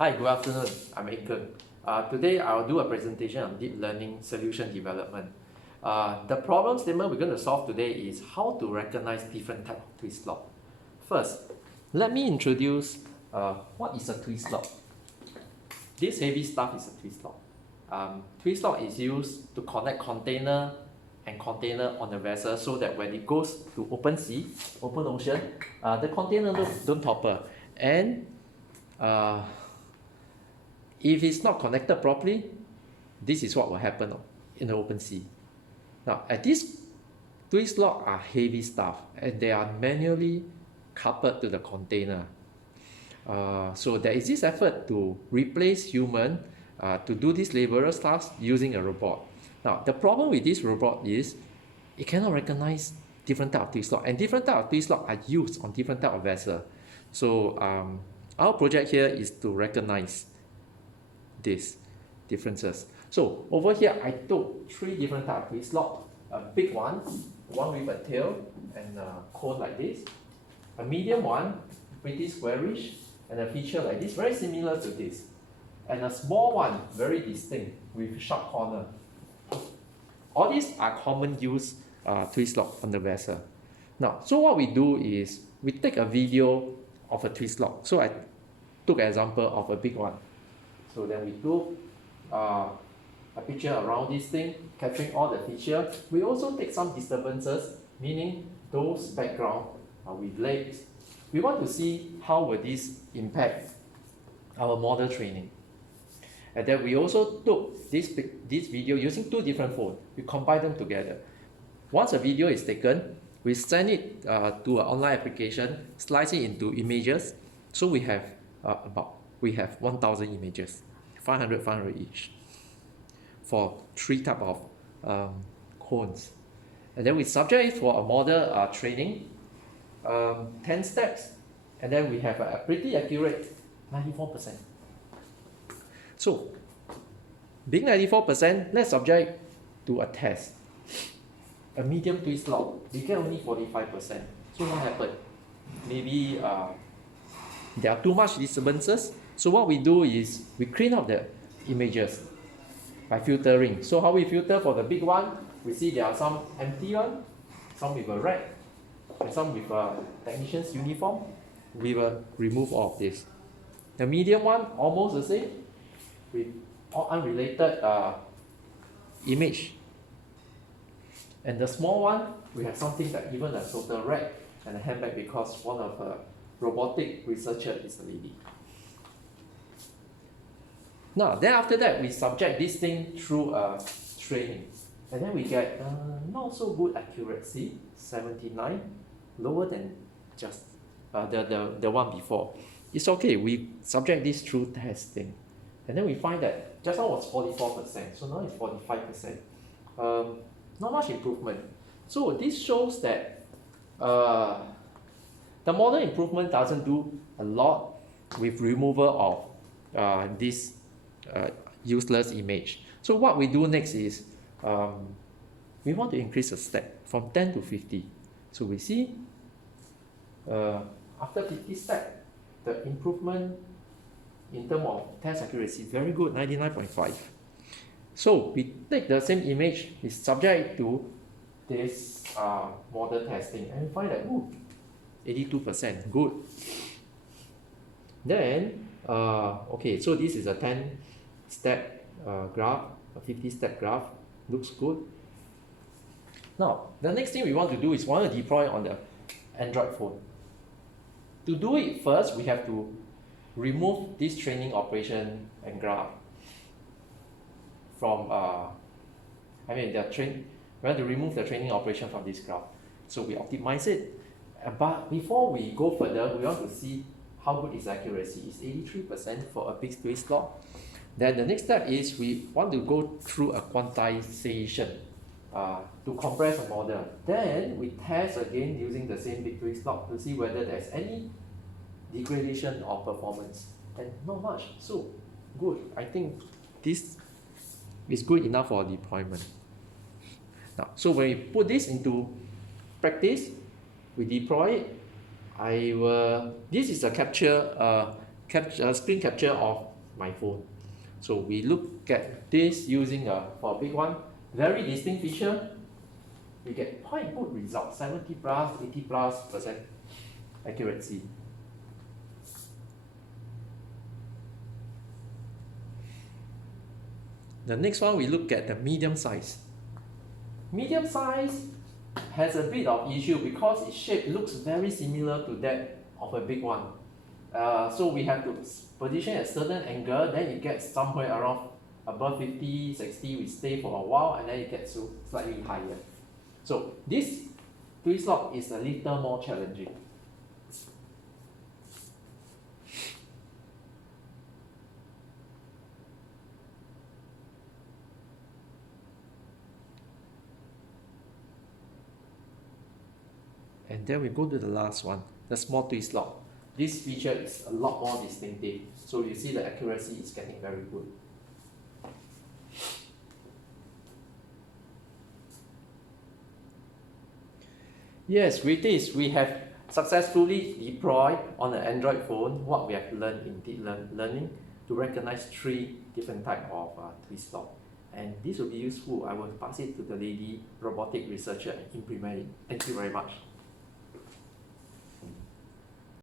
Hi, good afternoon. I'm Aiken. Today I'll do a presentation on deep learning solution development. The problem statement we're going to solve today is how to recognize different type of Twistlock. First, let me introduce what is a Twistlock. This heavy stuff is a Twistlock. Twistlock is used to connect container and container on the vessel so that when it goes to open sea, open ocean, the container don't topple. And if it's not connected properly, this is what will happen in the open sea. Now, at this Twistlock are heavy stuff and they are manually coupled to the container. So there is this effort to replace human to do this laborious task using a robot. Now, the problem with this robot is it cannot recognize different type of Twistlock, and different type of Twistlock are used on different type of vessel. So our project here is to recognize these differences. So over here, I took 3 different types of Twistlock. A big one with a tail and a cone like this. A medium one, pretty squarish, and a feature like this, very similar to this. And a small one, very distinct, with sharp corner. All these are common use Twistlock on the vessel. Now, so what we do is, we take a video of a Twistlock. So I took an example of a big one. So then we do a picture around this thing, capturing all the features. We also take some disturbances, meaning those background with legs. We want to see how will this impact our model training. And then we also took this video using 2 different phones. We combine them together. Once a video is taken, we send it to an online application, slice it into images. So we have 1,000 images, 500 each, for 3 type of cones. And then we subject it for a model training, 10 steps, and then we have a pretty accurate 94%. So, being 94%, let's subject to a test. A medium Twistlock, we get only 45%. So what happened? Maybe there are too much disturbances. So what we do is we clean up the images by filtering. So how we filter for the big one? We see there are some empty one, some with a red, and some with a technician's uniform. We will remove all of this. The medium one, almost the same, with all unrelated image. And the small one, we have something that even a total red and a handbag because one of the robotic researcher is a lady. Now, then after that, we subject this thing through training. And then we get not so good accuracy, 79, lower than just the one before. It's okay, we subject this through testing. And then we find that just now was 44%, so now it's 45%. Not much improvement. So this shows that the model improvement doesn't do a lot with removal of this useless image. So what we do next is we want to increase the step from 10 to 50. So we see after 50 steps, the improvement in terms of test accuracy very good, 99.5. So we take the same image, we subject to this model testing, and we find that 82%, good. Then okay, so this is a 10-step graph, a 50-step graph, looks good. Now, the next thing we want to do is want to deploy on the Android phone. To do it first, we have to remove this training operation and graph from, we want to remove the training operation from this graph. So we optimize it. But before we go further, we want to see how good is accuracy. It's 83% for a big Twistlock. Then the next step is we want to go through a quantization to compress a model. Then we test again using the same big Twistlock to see whether there's any degradation of performance. And not much. So good. I think this is good enough for deployment. Now, so when we put this into practice, we deploy it. This is a screen capture of my phone. So we look at this using for a big one, very distinct feature. We get quite good results, 70 plus, 80 plus percent accuracy. The next one, we look at the medium size. Medium size has a bit of issue because its shape looks very similar to that of a big one. So we have to position at a certain angle, then it gets somewhere around above 50, 60, we stay for a while, and then it gets to slightly higher. So this Twistlock is a little more challenging. And then we go to the last one, the small Twistlock. This feature is a lot more distinctive, so you see the accuracy is getting very good. Yes, with this, we have successfully deployed on an Android phone what we have learned in deep learning to recognize 3 different types of Twistlock. And this will be useful. I will pass it to the lady robotic researcher and implement it. Thank you very much.